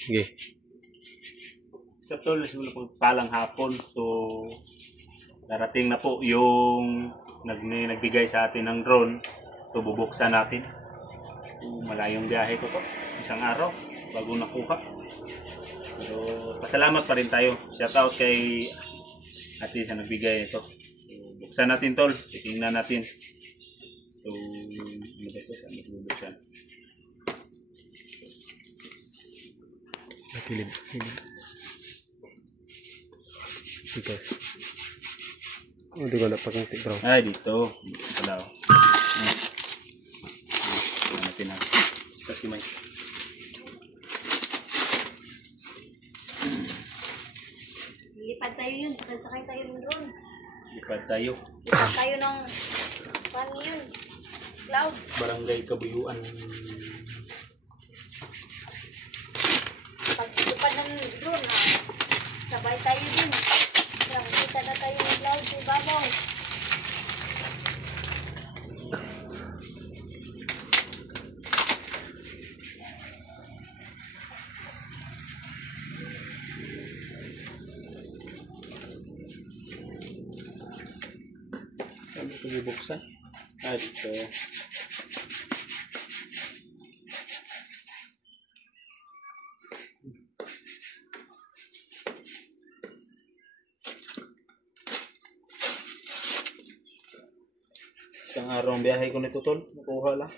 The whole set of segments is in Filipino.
Sige. So tol, palang hapon. So darating na po yung nagbigay sa atin ng drone. So bubuksan natin. So, malayong biyahe ko to. Isang araw bago nakuha. Pero pasalamat pa rin tayo. Shout out kay ate sa nagbigay ito. So, buksan natin tol. Titingnan natin. So ano ba ito? Saan magbubuksan? Kilid. Tikas. Oh, di ko na pag-ntik bro. Ay, dito. Dito pala. Natin na. Kasi may. Lipad tayo yun. Sakay tayo ng drone. Lipad tayo. Lipad tayo ng paano yun? Clouds. Barangay Kabuyuan. Pag lipad ng drone, sabay tayo din. Kita na tayo ng clouds sa ibabaw. Saan ito bubuksan? Ah, dito. Isang araw ang biyahe ko nito tol. Nakuha lang.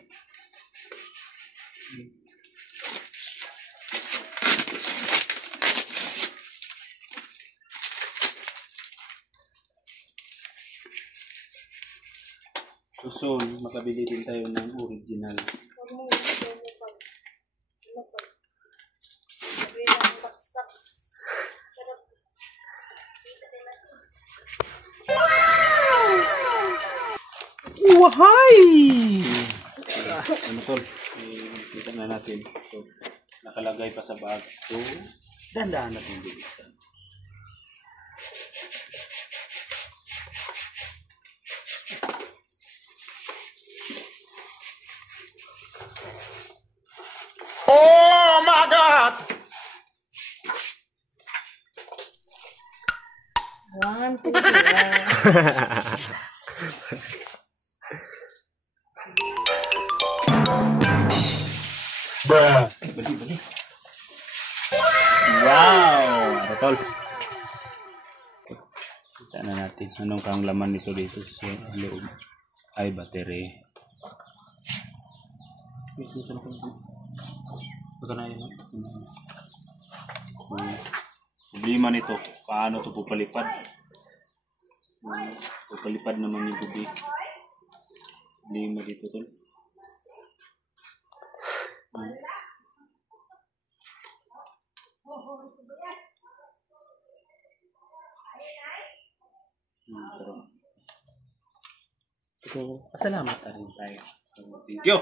Susun, makabili din tayo ng original. Huwag mo pag. Sabi ng box. Pero, kita din natin. Wahay! Ano tol? Kita na natin. So, nakalagay pa sa bag. So, dandahan natin bubuksan. Oh my God! 1, 2, 3. Bruh. Bali. Wow! Ano tol? Kita na natin. Anong kang laman nito dito sa loob? Ay, battery. Baka na yun. Problema nito. Paano ito pupalipad? Pupalipad naman yung gabi. Problema dito tol. Pasalamat rin tayo. Thank you.